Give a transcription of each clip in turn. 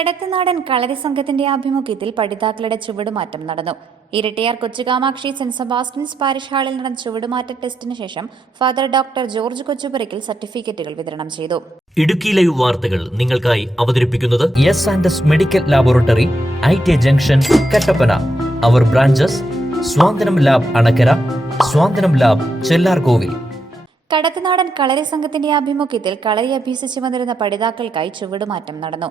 കടത്തനാടൻ കളരി സംഘത്തിന്റെ ആഭിമുഖ്യത്തിൽ പഠിതാക്കളുടെ ചുവടുമാറ്റം നടന്നു. Erattayar Kochukamakshi Saint Sebastian's parish ഹാളിൽ നടന്ന ചുവടുമാറ്റ ടെസ്റ്റിന് ശേഷം ഫാദർ ഡോക്ടർ ജോർജ് കൊച്ചുപുരയ്ക്കൽ സർട്ടിഫിക്കറ്റുകൾ വിതരണം ചെയ്തു. ഇടുക്കി ലൈവ് വാർത്തകൾ നിങ്ങൾക്കായി അവതരിപ്പിക്കുന്നത് S and S medical laboratory I T junction Kattappana. Our branches Swanthanam lab Anakkara Swanthanam lab Chellarkovil. Kadathanadan Kalari സംഘത്തിന്റെ ആഭിമുഖ്യത്തിൽ കളരി അഭ്യസിച്ചു വന്നിരുന്ന പഠിതാക്കൾക്കായി ചുവടുമാറ്റം നടന്നു.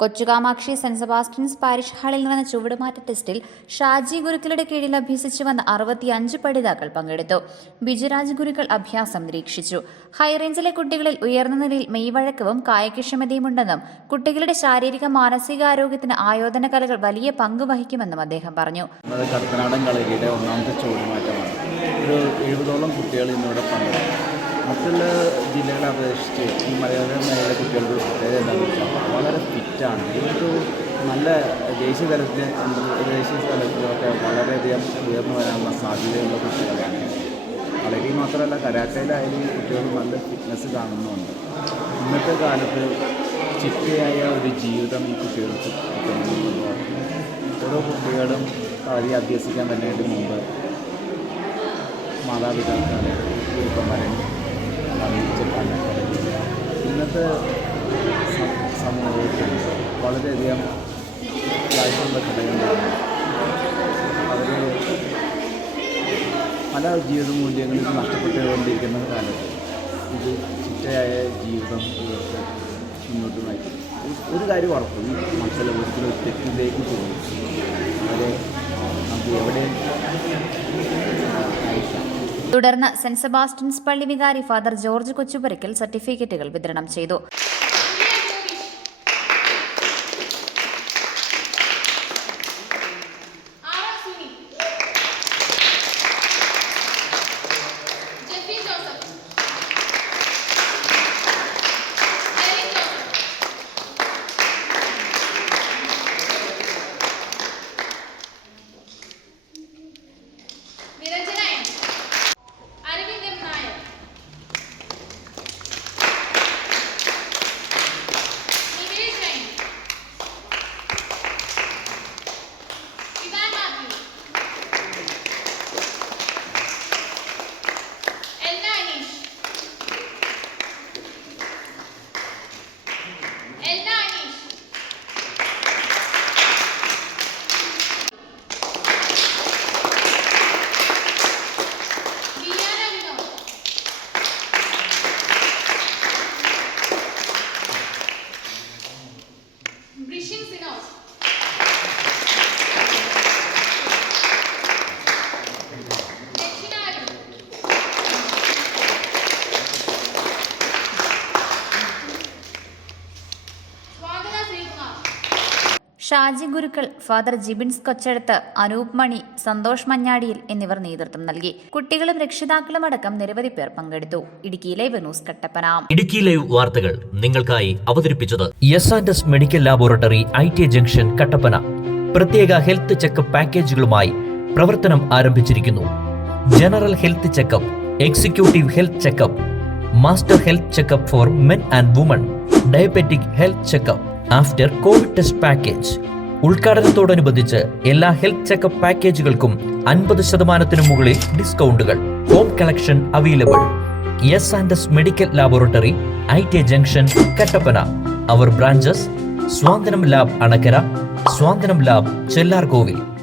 കൊച്ചുകാമാക്ഷി സെന്റ് സെബാസ്റ്റ്യൻസ് പാരിഷ് ഹാളിൽ നടന്ന ചുവടുമാറ്റ ടെസ്റ്റിൽ ഷാജി ഗുരുക്കളുടെ കീഴിൽ അഭ്യസിച്ചു വന്ന അറുപത്തിയഞ്ച് പഠിതാക്കൾ പങ്കെടുത്തു. ബിജുരാജ് ഗുരുക്കൾ അഭ്യാസം നിരീക്ഷിച്ചു. ഹൈറേഞ്ചിലെ കുട്ടികളിൽ ഉയർന്ന നിലയിൽ മെയ്വഴക്കവും കായികക്ഷമതയുമുണ്ടെന്നും കുട്ടികളുടെ ശാരീരിക മാനസികാരോഗ്യത്തിന് ആയോധന കലകൾ വലിയ പങ്ക് വഹിക്കുമെന്നും അദ്ദേഹം പറഞ്ഞു. ഒന്നാമത്തെ ചുവടുമാറ്റമാണ്. ഒരു എഴുപതോളം കുട്ടികൾ ഇന്നിവിടെ പങ്കെടുക്കും. മറ്റുള്ള ജില്ലകളെ അപേക്ഷിച്ച് ഈ മലയോര മേഖല കുട്ടികളുടെ പ്രത്യേകത എന്താണെന്ന് വെച്ചാൽ വളരെ ഫിറ്റാണ് ഇവർക്ക് നല്ല ദേശീയ തലത്തിൽ ദേശീയ തലത്തിലൊക്കെ വളരെയധികം ഉയർന്നു വരാനുള്ള സാധ്യതയുള്ള കുട്ടികളാണ്. കളരി മാത്രമല്ല കരാട്ടയിലായാലും കുട്ടികൾ നല്ല ഫിറ്റ്നസ് കാണുന്നുണ്ട്. ഇന്നത്തെ കാലത്ത് ചിട്ടയായ ഒരു ജീവിതം ഈ കുട്ടികൾക്ക് കിട്ടുന്നുണ്ടെന്ന് ഓരോ കുട്ടികളും കളരി അഭ്യസിക്കാൻ തന്നെയായിട്ട് മുമ്പ് മാതാപിതാക്കളെ ഗുരുക്കന്മാരെ അറിയിച്ചിട്ടാണ് ഇന്നത്തെ സമൂഹത്തിൽ വളരെയധികം വായ്പുള്ള ഘടകങ്ങളാണ്. അവർ പല ജീവിത മൂല്യങ്ങളും നഷ്ടപ്പെട്ടുകൊണ്ടിരിക്കുന്ന കാലത്ത് ഇത് ചിട്ടയായ ജീവിതം ഇവർക്ക് മുന്നോട്ട് നയിക്കും. ഒരു- കാര്യം ഉറപ്പും ഈ ഒരിക്കലും ഒരു തെറ്റിലേക്ക് പോകും. അവരെ നമുക്ക് അയക്കാം തുടർന്ന് സെന്റ് സെബാസ്റ്റ്യൻസ് പള്ളി വികാരി ഫാദർ ജോർജ് കൊച്ചുപുരയ്ക്കൽ സർട്ടിഫിക്കറ്റുകൾ വിതരണം ചെയ്തു. ഷാജി ഗുരുക്കൾ ഫാദർ ജിബിൻസ് കൊച്ചെടുത്ത് അനൂപ് മണി സന്തോഷ് മഞ്ഞാടിയിൽ എന്നിവർ നേതൃത്വം നൽകി. കുട്ടികളും രക്ഷിതാക്കളും അടക്കം നിരവധി പേർ പങ്കെടുത്തു. Idukki live news Kattappana. Idukki live വാർത്തകൾ നിങ്ങൾക്കായി അവതരിപ്പിച്ചത് S and S medical laboratory I T junction Kattappana. പ്രത്യേക ഹെൽത്ത് ചെക്കപ്പ് പാക്കേജുകളുമായി പ്രവർത്തനം ആരംഭിച്ചിരിക്കുന്നു. General health checkup executive health checkup master health checkup for men and women. Diabetic health checkup after Covid test package. ഉദ്ഘാടനത്തോടനുബന്ധിച്ച് എല്ലാ health checkup പാക്കേജുകൾക്കും അൻപത് ശതമാനത്തിനു മുകളിൽ ഡിസ്കൗണ്ടുകൾ. Home collection available. S and S medical laboratory I T junction Kattappana. Our branches Swanthanam lab Anakkara Swanthanam lab Chellarkovil.